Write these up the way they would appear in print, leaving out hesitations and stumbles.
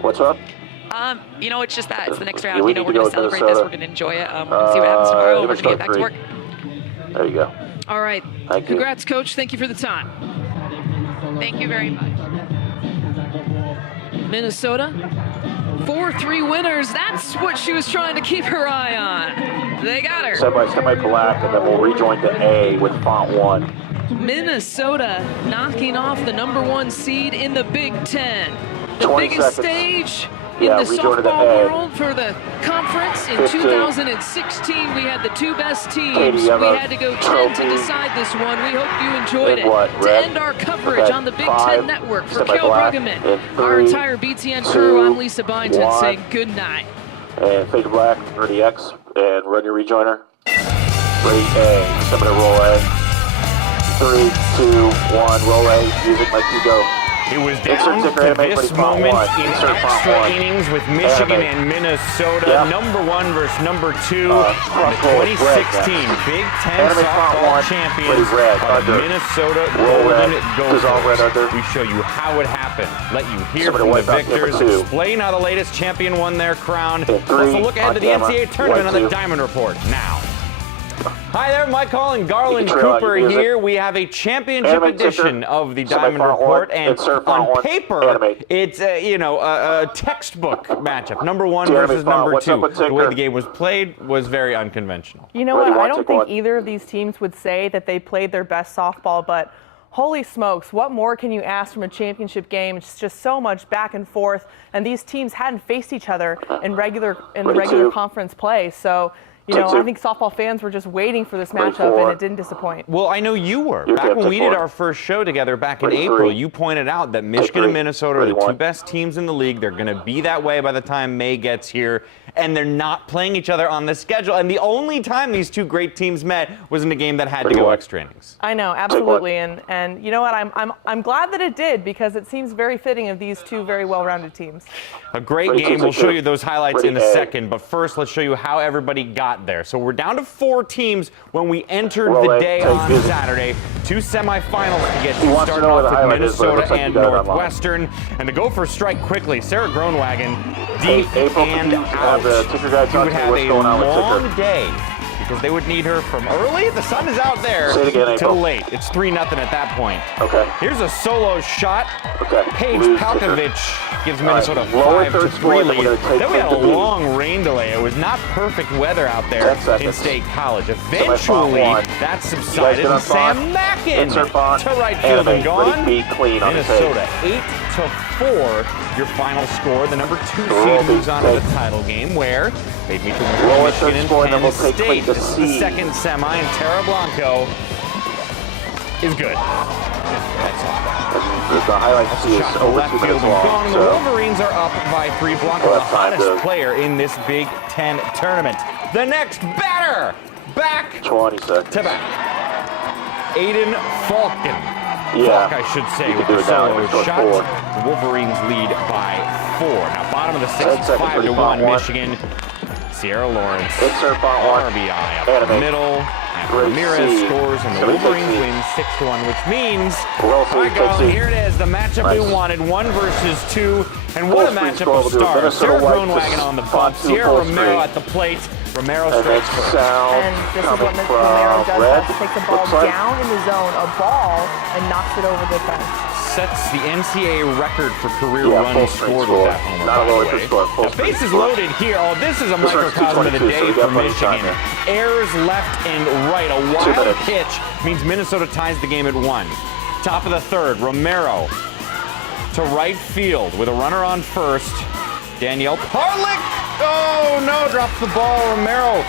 What's up? It's just that. It's the next round. Yeah, we We're need to going go to with celebrate this. Minnesota. We're going to enjoy it. We're going to see what happens tomorrow. We're going to get back to work. There you go. All right. Thank you. Congrats, Coach. Thank you for the time. Thank you very much. Minnesota, 4-3 winners. That's what she was trying to keep her eye on. They got her. Semi-black, and then we'll rejoin the A with font 1. Minnesota knocking off the #1 seed in the Big Ten. The 20 biggest seconds. stage Yeah, in the rejoin the softball A. world for the conference. In 15. 2016, we had the 2 best teams. Katie, you have We a had to go 10 trophy. to decide this one. We hope you enjoyed In it. what, To red? end our coverage Okay, on the Big 5, Ten Network, for Kel semi-black, Bruggeman, in our 3, entire BTN crew, 2, I'm Lisa Byington 1. saying good night. And fade to black, ready X, and run your rejoiner. Ready A, somebody roll A. 3, 2, 1, roll A, music like you go. It was Insert down ticker to anime, this buddy, font moment 1. in Insert font extra 1. innings with Michigan Anime. and Minnesota. Yeah. #1 versus #2. cross The roll with red 2016 next. Big Ten Anime font softball 1, champions ready red, are the under. Minnesota Roll Golden red, dissolve red Gophers. under. We show you how it happened. Let you hear Somebody from the wipe out number victors. 2. Explain how the latest champion won their crown. In 3, Plus a look ahead on to the camera, NCAA tournament white on the 2. Diamond Report now. Hi there, Mike Hall and Garland You can trail out Cooper your music. here. We have a championship Anime edition ticker. of the Semi-font Diamond Report, 1. and Insert font on 1. paper, Anime. it's a textbook matchup. #1 Anime versus font. What's up #2. with The way ticker? the game was played was very unconventional. You know Ready, what? I one, don't take think one. either of these teams would say that they played their best softball, but holy smokes, what more can you ask from a championship game? It's just so much back and forth, and these teams hadn't faced each other in the Ready, regular 2. conference play. So, Take I 2. think softball fans were just waiting for this Ready, matchup, 4. and it didn't disappoint. Well, I know you were. Your Back tip, when we take did 4. our first show together back in Ready, April, 3. you pointed out that Michigan 3. and Minnesota are Ready, the two 1. best teams in the league. They're going to be that way by the time May gets here, and they're not playing each other on the schedule. And the only time these two great teams met was in a game that had to Ready, go 1. extra innings. I know, absolutely, and you know what? I'm glad that it did, because it seems very fitting of these two very well-rounded teams. A great Ready, game. two, We'll take show 2. you those highlights Ready, in a A. second. But first, let's show you how everybody got there. So we're down to 4 teams when we entered Roll the A, day take on music. Saturday. 2 semifinals to get He to, wants to starting know where off the with highlight is, but it Minnesota looks like and you got it online. Northwestern. And the Gophers strike quickly. Sarah Groenwagen Hey, deep April, and can you have out. the ticker guy You talk would to me? have What's a going on with long ticker? day because they would need her from early. The sun is out there Say it again, till April. late. It's 3-0 at that point. Okay. Here's a solo shot. Okay. Paige Lose Palkovich gives All right, Minnesota lower 5-3 third score, then we're lead. gonna take Then we had a the lead. long rain delay. It was not perfect weather out there 10 seconds. in State College. Semi-font Eventually, 1. that You guys subsided, get on and Sam font. Mackin Insert font. to right field Anime. and gone. Ready, be clean on the Minnesota page. 8-4. Your final score. The #2 Roll seed moves on to big the title game, where they'd meet Roll the a third Michigan score, and and then Penn we'll take State. the This is the seed. second semi, and Tara Blanco is good. That's all. The highlight C is Shot to over left 2 field minutes and gone. long, And the so Wolverines are up by 3. Blanco, Well, the that's time hottest to- player in this Big Ten tournament. The next batter, back 20 seconds. to back. Aiden Falcon. Yeah. Falk, I should say, You with can do the it now. solo It's going shot. forward. The Wolverines lead by 4. Now, bottom of the 6 10 is seconds, 5-1 1. Michigan. Sierra Lawrence. Insert font 1. RBI up the Anime. middle. And Great Ramirez C. scores, and the Somebody take Wolverines C. win 6-1, which means, Roll C, all right, take Garland, C. here it is, the matchup we Nice. wanted, 1 versus 2, and what a Full screen matchup scroll, of we'll do a stars. Minnesota Sarah white Groenwagen to on the font bump, 2 Sierra full Romero screen. at the plate. Romero And then strikes first. sound And this is what coming Mr. Romero from does red. best, takes the ball Looks like. down in the zone, a ball, and knocks it over the fence. Sets the NCAA record for career Yeah, full runs screen scored score. with that homer, Not a by lower the third way. score, full Now, screen bases score. loaded here. Oh, this is a This one's microcosm of the 2:22, day so we for got plenty of time Michigan. there. Errors left and right. A 2 wild minutes. pitch means Minnesota ties the game at 1. Top of the 3rd, Romero to right field with a runner on first. Danielle Parlick. Oh, no, drops the ball. Romero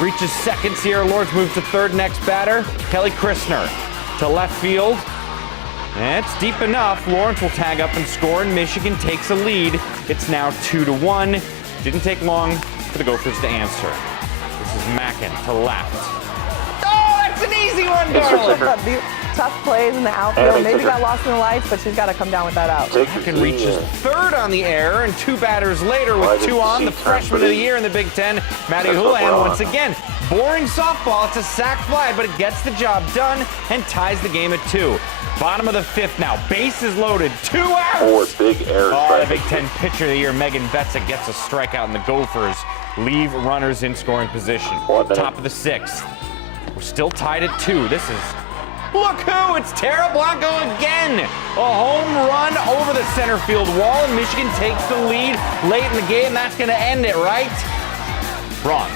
reaches second. Sierra Lawrence moves to 3rd. Next batter, Kelly Christner to left field. It's deep enough. Lawrence will tag up and score, and Michigan takes a lead. It's now 2-1. Didn't take long for the Gophers to answer. This is Mackin to left. Oh, that's an easy one, Garland. The tough plays in the outfield. Anime Maybe ticker. got lost in the lights, but she's got to come down with that out. Take Mackin the reaches C. 3rd on the air, and 2 batters later Why with did 2 on, C the turn freshman of the blue? year in the Big Ten, Maddie That's what Houlihan we're on. once again. Boring softball. It's a sac fly, but it gets the job done and ties the game at 2. Bottom of the 5th now. Bases loaded. 2 outs. 4 big errors. Oh, the Big Ten Pitcher of the Year, Megan Betza, gets a strikeout, and the Gophers leave runners in scoring position. Top of the 6th. We're still tied at 2. This is, look who! It's Tara Blanco again! A home run over the center field wall, and Michigan takes the lead late in the game. That's going to end it, right? Wrong.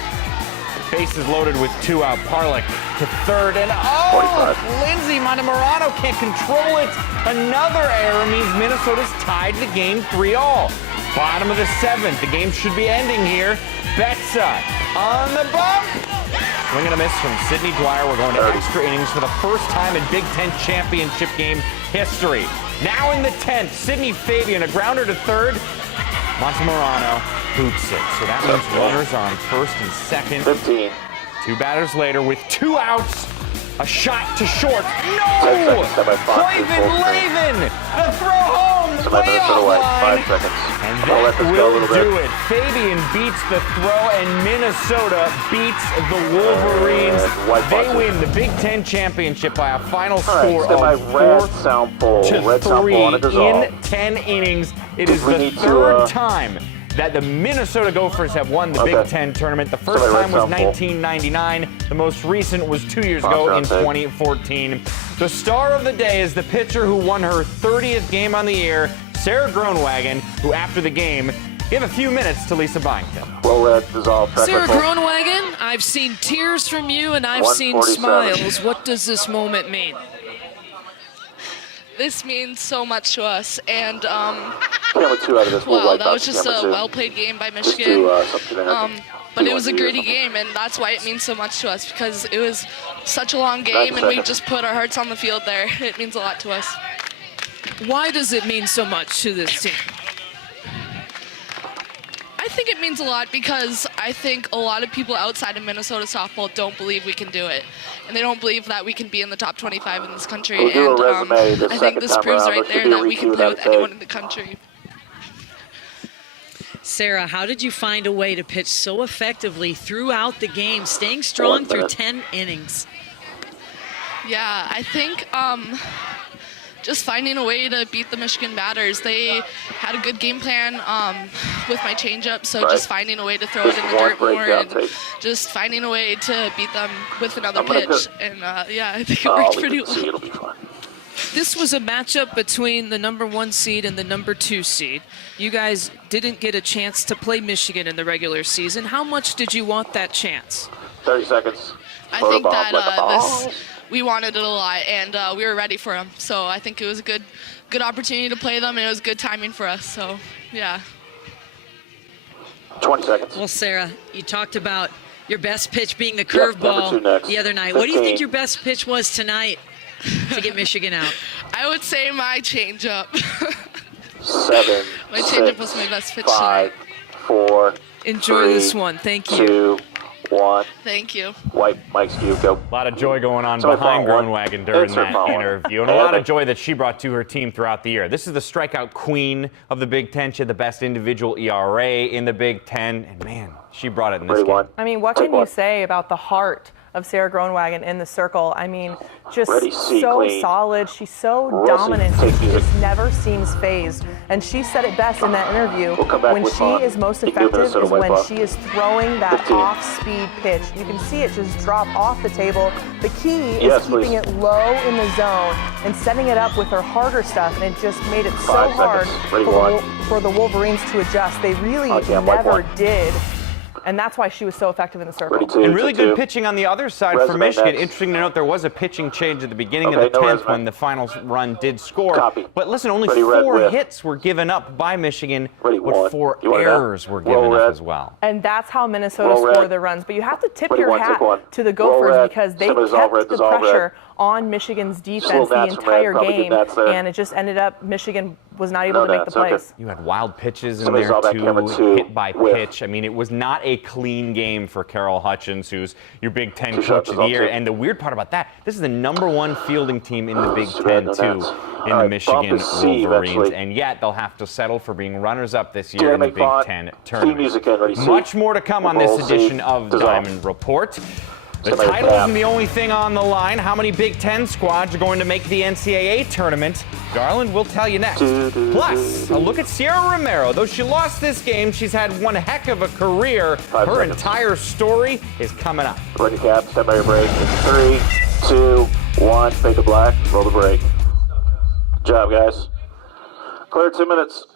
Bases loaded with 2 out. Parlick to 3rd, and oh! 45. Lindsay Montemurano can't control it. Another error means Minnesota's tied the game 3-all. Bottom of the 7th. The game should be ending here. Betza on the bump. Swing and a miss from Sydney Dwyer. We're going to extra innings for the first time in Big Ten championship game history. Now in the 10th, Sydney Fabian, a grounder to 3rd. Montemurano boots it. So that means runners are on 1st and 2nd. 15. 2 batters later with 2 outs. A shot to short. No! Clavin Lavin! The throw home! Way offline! 5 seconds. And I'll let that this go a will little do bit. it. Fabian beats the throw, and Minnesota beats the Wolverines. White They button. win the Big Ten championship by a final All right, score stand by of red 4 sound pole. to Red sound 3 pole on a dissolve. in 10 innings. It is We the need to, 3rd time that the Minnesota Gophers have won the Big Okay. Ten tournament. The first Somebody time was red sound pole. 1999. The most recent was 2 years ago in Bounce around 2014. The star of the day is the pitcher who won her 30th game on the year, Sarah Groenwagen, who after the game gave a few minutes to Lisa Byington. Roll red, dissolve, track Sarah red pole. Groenwagen, I've seen tears from you and I've seen 147. smiles. What does this moment mean? This means so much to us, and Camera 2 out of this. We'll wow, wipe that out was the just camera a 2. well-played game by Just Michigan. do something there. But it was a gritty game, and that's why it means so much to us, because it was such a long game, and we seconds. just put our hearts on the field there. It means a lot to us. Why does it mean so much to this team? I think it means a lot because I think a lot of people outside of Minnesota softball don't believe we can do it, and they don't believe that we can be in the top 25 in this country. We'll do a And resume the I think second this time proves around. right There there should be a that we can redo play that with day. anyone in the country. Sarah, how did you find a way to pitch so effectively throughout the game, staying strong through 10 innings? Yeah, I think just finding a way to beat the Michigan batters. They had a good game plan with my changeup, so just finding a way to throw it in the One dirt more breakdown and tape. just finding a way to beat them with another I'm gonna pitch. go- And yeah, I think it worked we pretty can see. well. It'll be fun. This was a matchup between the #1 seed and the #2 seed. You guys didn't get a chance to play Michigan in the regular season. How much did you want that chance? 30 seconds. I Photo think bomb that like a ball. we wanted it a lot, and we were ready for them. So I think it was a good opportunity to play them, and it was good timing for us. So yeah. 20 seconds. Well, Sarah, you talked about your best pitch being the Yep, number 2 curveball next. the other night. What do you 15. think your best pitch was tonight to get Michigan out? I would say my changeup. 7. My changeup 6, was my best pitch 5, 4. Enjoy 3, this one. Thank you. 2, 1. Thank you. White, Mike's cue, go. A lot of joy going on Somebody behind follow one. Groenwagen during Answer that follow one. interview, and a lot of joy that she brought to her team throughout the year. This is the strikeout queen of the Big Ten. She had the best individual ERA in the Big Ten, and man, she brought it in this Ready, game. 1. I mean, what Take can you one. say about the heart of Sarah Groenwagen in the circle? I mean, just Ready, C, so clean. solid. She's so Roll, C, dominant. take She music. just never seems phased. And she said it best in that interview. We'll come back When with she Vaughn. is most You can do effective Minnesota is wipe when off. she is throwing that 15. off-speed pitch. You can see it just drop off the table. The key is Yes, keeping please. it low in the zone and setting it up with her harder stuff. And it just made it so 5 hard seconds. Ready, for one. for the Wolverines to adjust. They really I can't wipe never one. did. And that's why she was so effective in the circle. Ready, 2. And really to good 2. pitching on the other side for Resume Michigan. next. Interesting to note, there was a pitching change at the beginning Okay, of the no 10th resume. when the final run did score. Copy. But listen, only Ready, red 4 whip. hits were given up by Michigan, Ready, but 1. 4 You want it errors now? were Roll given up red. as well. And that's how Minnesota Roll scored red. their runs. But you have to tip Ready, your one, hat take one. to the Roll Gophers red. because they Somebody dissolve kept red, the dissolve red. pressure on Michigan's defense Slow the gnats from red, entire probably game. get gnats there. And it just ended up Michigan was not able No to make the gnats, okay. plays. You had wild pitches in Somebody there saw that camera too, too. hit by Whiff. pitch. I mean, it was not a clean game for Carol Hutchins, who's your Big Ten Two Coach shots of is the all Year. two. And the weird part about that, this is the #1 fielding team in the Big too bad, Ten no too, gnats. in All the right, Michigan bump is C Wolverines, eventually. and yet they'll have to settle for being runners-up this year Jeremy in the Big Font, Ten theme tournament. music in, ready, C. Much more to come on this Roll, C, edition of dissolve. Diamond Report. The title isn't the only thing on the line. How many Big Ten squads are going to make the NCAA tournament? Garland will tell you next. Plus, a look at Sierra Romero. Though she lost this game, she's had one heck of a career. Her entire story is coming up. Ready cap, stand by your brake. 3, 2, 1, fade to black, roll the brake. Good job, guys. Clear 2 minutes.